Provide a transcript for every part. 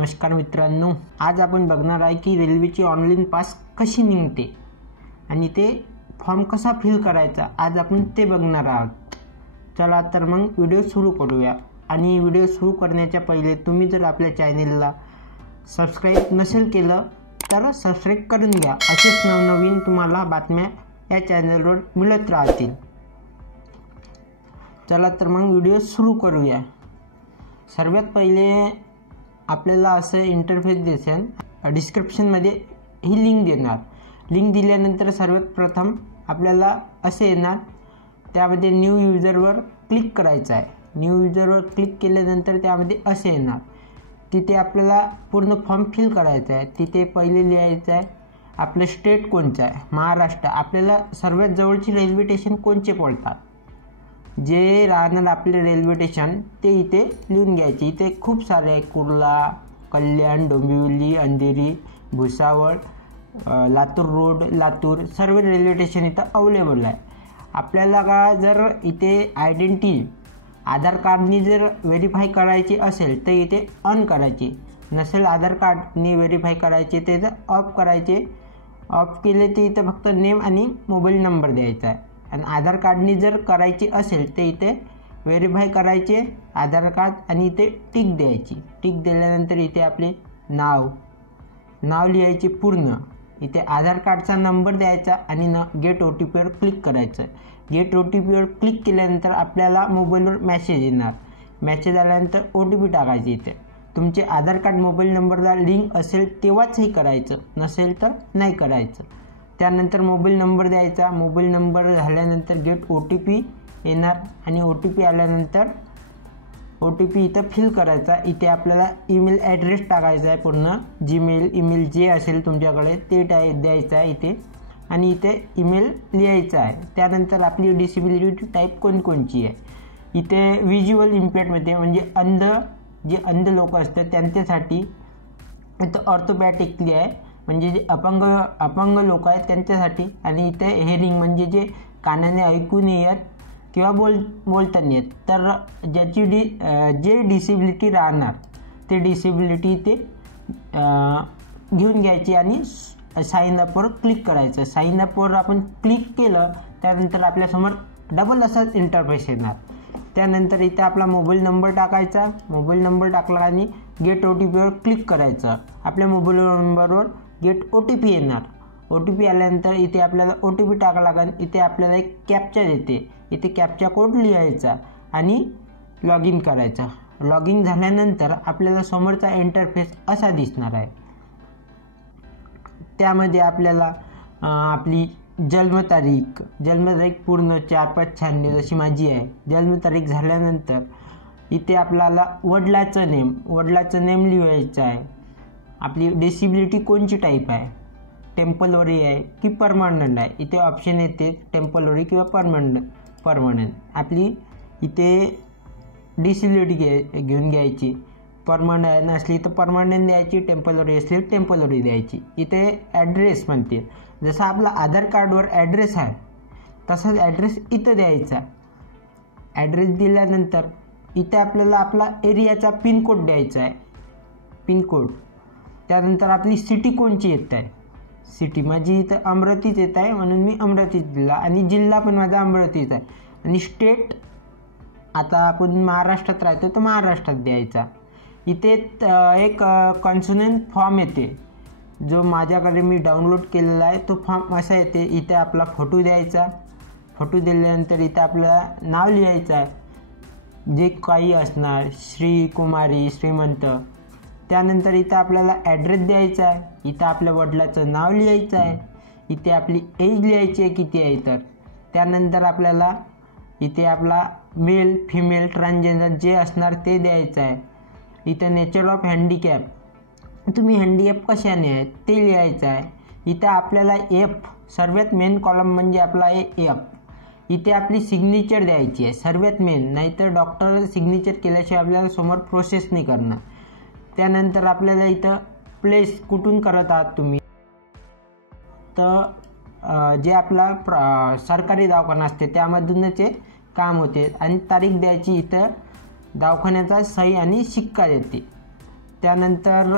नमस्कार मित्रांनो, आज आपण बघणार आहे की रेल्वेची ऑनलाईन पास कशी निघते आणि ते फॉर्म कसा फिल करायचा। आज आपण ते बघणार आहोत। चला तर मग व्हिडिओ सुरू करूया। आणि व्हिडिओ सुरू करण्याच्या पहिले तुम्ही जर आपल्या चॅनलला सबस्क्राइब नसेल केलं तर सबस्क्राइब करून घ्या। असेच नवनवीन तुम्हाला बातम्या या चॅनलवर मिळत राहतील। चला तर मग व्हिडिओ सुरू करूया। सर्वात पहिले आपल्याला असं इंटरफेस दिसेल, डिस्क्रिप्शनमध्ये ही लिंक देणार। लिंक दिल्यानंतर सर्वात प्रथम आपल्याला असे येणार, त्यामध्ये न्यू यूजरवर क्लिक करायचं आहे। न्यू यूजरवर क्लिक केल्यानंतर त्यामध्ये असे येणार, तिथे आपल्याला पूर्ण फॉर्म फिल करायचा आहे। तिथे पहिले लिहायचं आहे आपलं स्टेट कोणचं आहे, महाराष्ट्र। आपल्याला सर्वात जवळची रेल्वे स्टेशन कोणचे पडतात, जे राहणार आपले रेल्वे स्टेशन ते इथे लिहून घ्यायचे। इथे खूप सारे आहे, कुर्ला, कल्याण, डोंबिवली, अंधेरी, भुसावळ, लातूर रोड, लातूर, सर्व रेल्वे स्टेशन इथं अवेलेबल आहे। आपल्याला का जर इथे आयडेंटिटी आधार कार्डनी जर व्हेरीफाय करायची असेल तर इथे ऑन करायचे, नसेल आधार कार्डनी व्हेरीफाय करायचे तर इथं ऑफ करायचे। ऑफ केले तर इथं फक्त नेम आणि मोबाईल नंबर द्यायचा आहे। आणि आधार कार्डनी जर करायची असेल तर इथे व्हेरीफाय करायचे आधार कार्ड आणि इथे टिक द्यायची। टिक दिल्यानंतर इथे आपले नाव लिहायचे पूर्ण, इथे आधार कार्डचा नंबर द्यायचा आणि गेट OTPवर क्लिक करायचं। गेट OTPवर क्लिक केल्यानंतर आपल्याला मोबाईलवर मेसेज येणार। मेसेज आल्यानंतर OTP टाकायचे। इथे तुमचे आधार कार्ड मोबाईल नंबरला लिंक असेल तेव्हाच हे करायचं, नसेल तर नाही करायचं। त्यानंतर मोबाईल नंबर द्यायचा। मोबाईल नंबर झाल्यानंतर गेट OTP येणार आणि OTP आल्यानंतर OTP इथं फिल करायचा। इथे आपल्याला ईमेल ॲड्रेस टाकायचा आहे, पूर्ण जीमेल ईमेल जे असेल तुमच्याकडे ते द्यायचं आहे इथे, आणि इथे ईमेल लिहायचा आहे। त्यानंतर आपली डिसेबिलिटी टाईप कोणकोणची आहे, इथे व्हिज्युअल इम्पेअर्डमध्ये म्हणजे जे अंध लोक असतात त्यांच्यासाठी इथं ऑर्थोपॅटिकली आहे, म्हणजे जे अपंग लोक आहेत त्यांच्यासाठी। आणि इथे हेअरिंग म्हणजे जे कानाने ऐकून येत किंवा बोलता नाही येत, तर ज्याची जे डिसेबिलिटी राहणार ते डिसेबिलिटी ते घेऊन घ्यायची आणि साइन अपवर क्लिक करायचं। साइन अपवर आपण क्लिक केलं त्यानंतर आपल्यासमोर डबल असा इंटरफेस येणार। त्यानंतर इथे आपला मोबाईल नंबर टाकायचा। मोबाईल नंबर टाकला आणि गेट OTPवर क्लिक करायचं। आपल्या मोबाईल नंबरवर गेट OTP येणार। OTP आल्यानंतर इथे आपल्याला OTP टाकावा लागेल। इथे आपल्याला एक कॅप्चा देते, इथे कॅप्चा कोड लिहायचा आणि लॉग इन करायचा। लॉग इन झाल्यानंतर आपल्याला समोरचा इंटरफेस असा दिसणार आहे। त्यामध्ये आपल्याला आपली जन्मतारीख पूर्ण 4596 जशी माझी आहे। जन्मतारीख झाल्यानंतर इथे आपल्याला वडिलाचं नेम लिहायचं आहे। आपली डिसेबिलिटी कोणची टाईप आहे, टेम्पररी आहे की परमनंट आहे, इथे ऑप्शन येते टेम्पररी किंवा परमनंट। आपली इथे डिसेबिलिटी घेऊन घ्यायची, परमनंट नसली तर परमनंट द्यायची, टेम्पररी असली टेम्पररी द्यायची। इथे ॲड्रेस म्हणते, जसा आपला आधार कार्डवर ॲड्रेस आहे तसाच ॲड्रेस इथं द्यायचा। ॲड्रेस दिल्यानंतर इथे आपल्याला आपला एरियाचा पिनकोड द्यायचा आहे, पिनकोड। त्यानंतर आपली सिटी कोणची येत आहे, सिटी माझी इथं अमरावतीच येत आहे म्हणून मी अमरावतीच दिला, आणि जिल्हा पण माझा अमरावतीच आहे। आणि स्टेट आता आपण महाराष्ट्रात राहतो तर महाराष्ट्रात द्यायचा। इथे एक कॉन्सोनंट फॉर्म येते, जो माझ्याकडे मी डाउनलोड केलेला आहे, तो फॉर्म असा येते। इथे आपला फोटो द्यायचा। फोटो दिल्यानंतर इथं आपल्याला नाव लिहायचं आहे, जे काही असणार, श्री, कुमारी, श्रीमंत। त्यानंतर इथं आपल्याला ॲड्रेस द्यायचा आहे, इथं आपल्या वडिलाचं नाव लिहायचं आहे, इथे आपली एज लिहायची आहे किती आहे तर। त्यानंतर आपल्याला इथे आपला मेल फिमेल ट्रान्सजेंडर जे असणार ते द्यायचं आहे। इथं नेचर ऑफ हँडिकॅप, तुम्ही हँडिकॅप कशाने आहे ते लिहायचं आहे। इथं आपल्याला सर्वात मेन कॉलम म्हणजे आपला इथे आपली सिग्नेचर द्यायची आहे सर्वात मेन, नाहीतर डॉक्टर सिग्नेचर केल्याशिवाय आपल्याला समोर प्रोसेस नाही करणार। त्यानंतर आपल्याला इथं प्लेस कुठून करत आहात तुम्ही, तर जे आपला सरकारी दवाखाना असते त्यामधूनच काम होते, आणि तारीख द्यायची। इथं दवाखान्याचा सही आणि शिक्का देते। त्यानंतर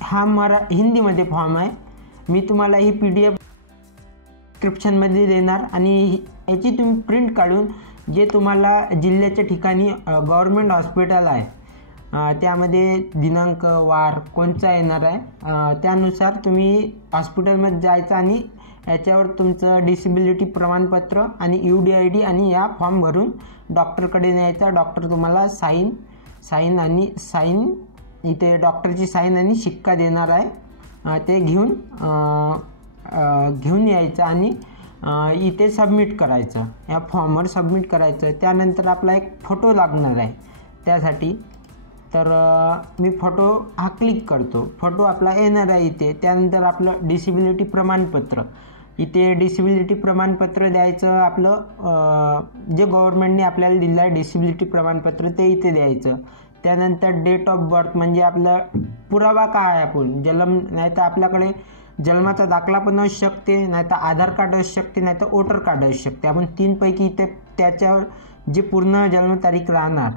हा हिंदीमध्ये फॉर्म आहे. मी तुम्हाला ही PDF डिस्क्रिप्शनमध्ये देणार आणि याची तुम्ही प्रिंट काढून जे तुम्हाला जिल्ह्याच्या ठिकाणी गव्हर्मेंट हॉस्पिटल आहे त्यामध्ये दिनांक वार कोणचा येणार आहे त्यानुसार तुम्ही हॉस्पिटलमध्ये जायचं आणि याच्यावर तुमचं डिसेबिलिटी प्रमाणपत्र आणि UDID आणि या फॉर्म भरून डॉक्टरकडे न्यायचा. डॉक्टर तुम्हाला साईन इथे डॉक्टरची साईन आणि शिक्का देणार आहे. ते घेऊन यायचं आणि इथे सबमिट करायचं, या फॉर्मवर सबमिट करायचं. त्यानंतर आपला एक फोटो लागणार आहे त्यासाठी. तर मी फोटो हा क्लिक करतो, फोटो आपला येणार आहे इथे. त्यानंतर आपलं डिसेबिलिटी प्रमाणपत्र, इथे डिसेबिलिटी प्रमाणपत्र द्यायचं. आपलं जे गव्हर्नमेंटने आपल्याला दिलं आहे डिसेबिलिटी प्रमाणपत्र ते इथे द्यायचं. त्यानंतर डेट ऑफ बर्थ म्हणजे आपलं पुरावा काय आहे, आपण जन्म नाही तर आपल्याकडे जन्माचा दाखला पण असू शकते, नाही तर आधार कार्ड असू शकते, नाही तर वोटर कार्ड असू शकते. आपण 3पैकी इथे त्याच्यावर जे पूर्ण जन्मतारीख राहणार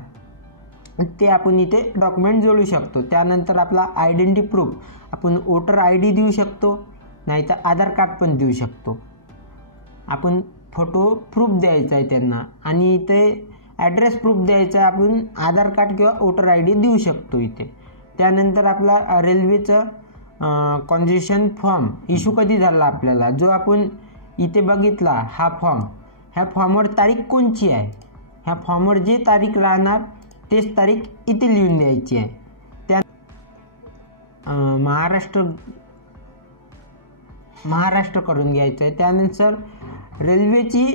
ते आपण इथे डॉक्युमेंट जोडू शकतो. त्यानंतर आपला आयडेंटिटी प्रूफ, आपण वोटर ID देऊ शकतो, नाही तर आधार कार्ड पण देऊ शकतो. आपण फोटो प्रूफ द्यायचा आहे त्यांना आणि इथे ॲड्रेस प्रूफ द्यायचा आहे. आपण आधार कार्ड किंवा वोटर ID देऊ शकतो इथे. त्यानंतर आपला रेल्वेचं कॉन्जेशन फॉर्म इश्यू कधी झाला आपल्याला, जो आपण इथे बघितला हा फॉर्म, ह्या फॉर्मवर तारीख कोणची आहे, ह्या फॉर्मवर जे तारीख राहणार तेच तारीख इथे लिहून द्यायची आहे. त्या महाराष्ट्र करून घ्यायचं आहे. त्यानंतर रेल्वेची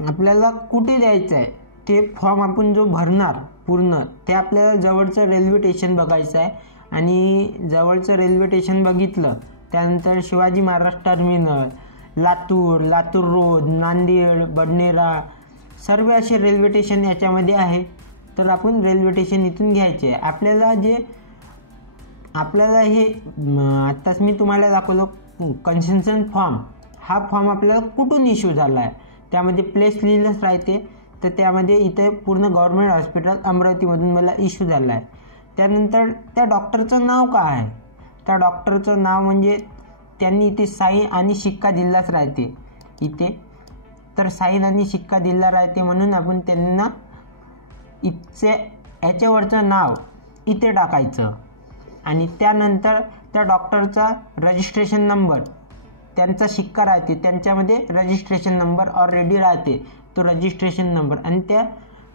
आपल्याला कुठे द्यायचं आहे ते फॉर्म आपण जो भरणार पूर्ण ते आपल्याला जवळचं रेल्वे स्टेशन बघायचं आहे. आणि जवळचं रेल्वे स्टेशन बघितलं त्यानंतर शिवाजी महाराज टर्मिनल, लातूर रोड, नांदेड, बडनेरा सर्व असे रेल्वे स्टेशन याच्यामध्ये आहे. तर आपण रेल्वे स्टेशन इथून घ्यायचे आहे. आपल्याला हे आत्ताच मी तुम्हाला दाखवलं कन्सेशन फॉर्म, हा फॉर्म आपल्याला कुठून इश्यू झाला आहे त्यामध्ये प्लेस लिहिलंच राहते. तर त्यामध्ये इथे पूर्ण गव्हर्मेंट हॉस्पिटल अमरावतीमधून मला इश्यू झाला आहे. त्यानंतर त्या डॉक्टरचं नाव काय आहे, त्या डॉक्टरचं नाव म्हणजे त्यांनी इथे साईन आणि शिक्का दिलाच राहते इथे. तर साईन आणि शिक्का दिला राहते म्हणून आपण त्यांना याच्यावरचं नाव इथे टाकायचं. आणि त्यानंतर त्या डॉक्टरचा रजिस्ट्रेशन नंबर, त्यांचा शिक्का राहते त्यांच्यामध्ये रजिस्ट्रेशन नंबर ऑलरेडी राहते, तो रजिस्ट्रेशन नंबर आणि त्या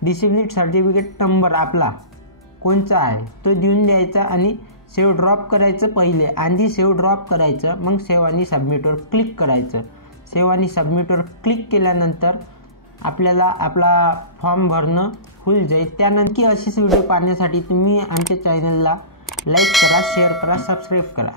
डिसेबिलिटी सर्टिफिकेट नंबर आपला कोणचा आहे तो देऊन द्यायचा आणि सेव्ह ड्रॉप करायचं. पहिले आधी सेव्ह ड्रॉप करायचं, मग सेव्ह आणि सबमिटवर क्लिक करायचं. सेव्ह आणि सबमिटवर क्लिक केल्यानंतर आपल्याला आपला फॉर्म भरणं होऊन जाईल. त्यानंतर अशीच व्हिडिओ पाहण्यासाठी तुम्ही आमच्या चॅनलला लाईक करा, शेअर करा, सबस्क्राईब करा.